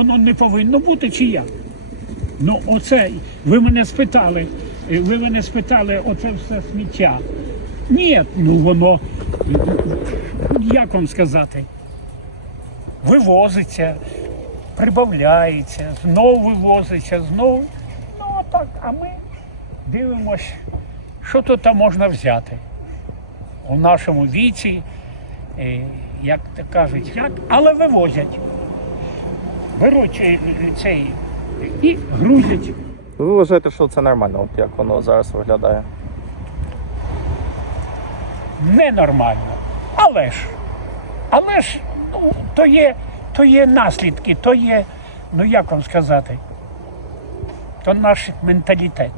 Воно не повинно бути чи як? Ну, оце, ви мене спитали, ви мене спитали, оце все сміття. Ні, ну воно, як вам сказати, вивозиться, прибавляється, знову вивозиться, знову. Ну, а так, а ми дивимось, що тут там можна взяти. У нашому віці, е, як то кажуть, як, але вивозять беруть е, цей і грузять. Ви вважаєте, що це нормально, от як воно зараз виглядає? Ненормально. Але ж, але ж, ну, то є, то є наслідки, то є, ну як вам сказати, то наш менталітет.